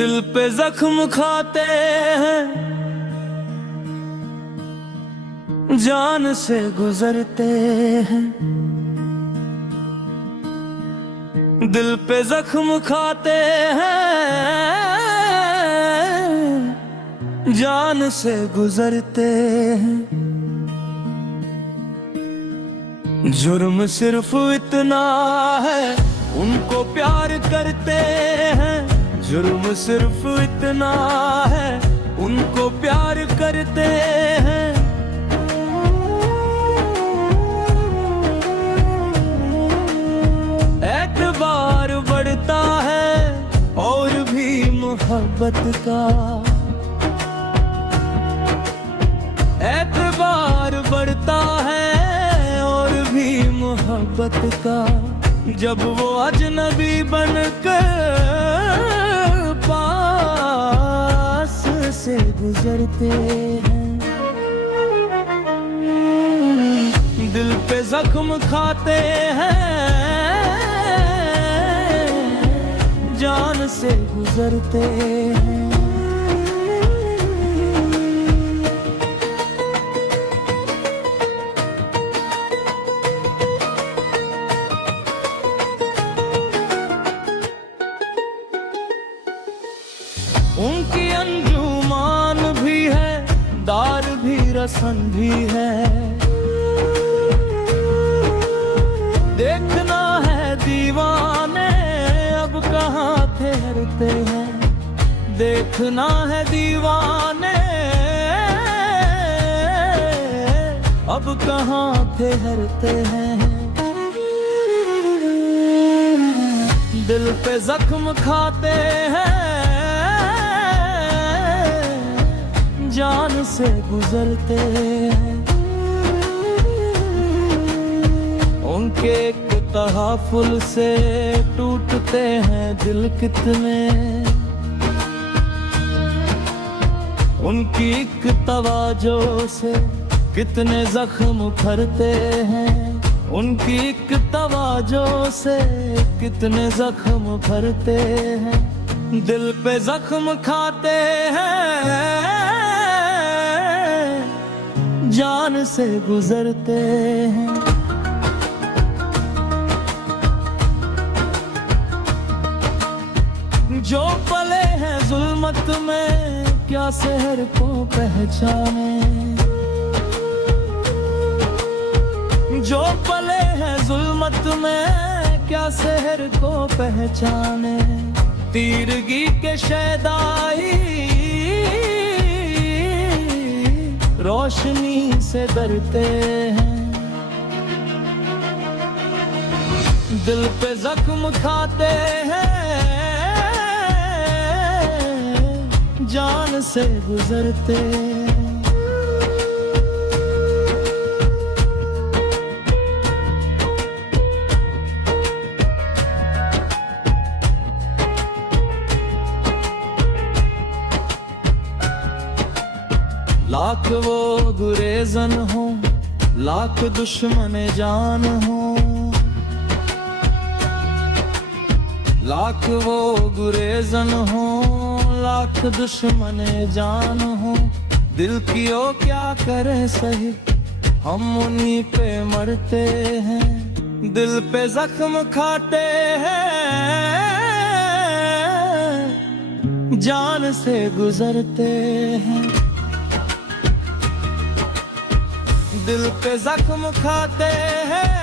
दिल पे जख्म खाते हैं, जान से गुजरते हैं। दिल पे जख्म खाते हैं, जान से गुजरते हैं। जुर्म सिर्फ इतना है, उनको प्यार करते हैं। जुर्म सिर्फ इतना है, उनको प्यार करते हैं। एतबार बढ़ता है और भी मोहब्बत का। एतबार बढ़ता है और भी मोहब्बत का। जब वो अजनबी बनकर पास से गुजरते हैं। दिल पे जख्म खाते हैं, जान से गुजरते हैं। उनकी अंजुमान भी है, दार भी रसन भी है। देखना है दीवाने अब कहाँ ठहरते हैं। देखना है दीवाने अब कहाँ ठहरते हैं। दिल पे जख्म खाते हैं, जान से गुजरते हैं। उनके एक तहाफुल से टूटते हैं दिल कितने। उनकी एक तवाजो से कितने जख्म भरते हैं। उनकी एक तवाजो से कितने जख्म भरते हैं। दिल पे जख्म खाते हैं, जान से गुजरते हैं। जो पले हैं जुल्मत में क्या शहर को पहचाने। जो पले हैं जुल्मत में क्या शहर को पहचाने। तीरगी के शैदाई रोशनी से डरते हैं। दिल पे जख्म खाते हैं, जान से गुजरते हैं। लाख वो गुरेजन हो, लाख दुश्मन जान हो। लाख वो गुरेजन हो, लाख दुश्मन जान हो। दिल की ओ क्या करे सही, हम उन्हीं पे मरते हैं। दिल पे जख्म खाते हैं, जान से गुजरते हैं। दिल पे जख्म खाते हैं,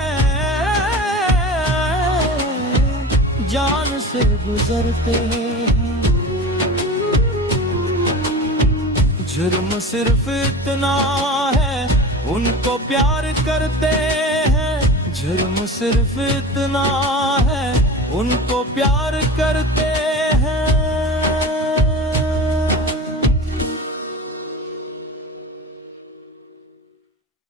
जान से गुजरते हैं। जुर्म सिर्फ इतना है, उनको प्यार करते हैं। जुर्म सिर्फ इतना है, उनको प्यार करते हैं।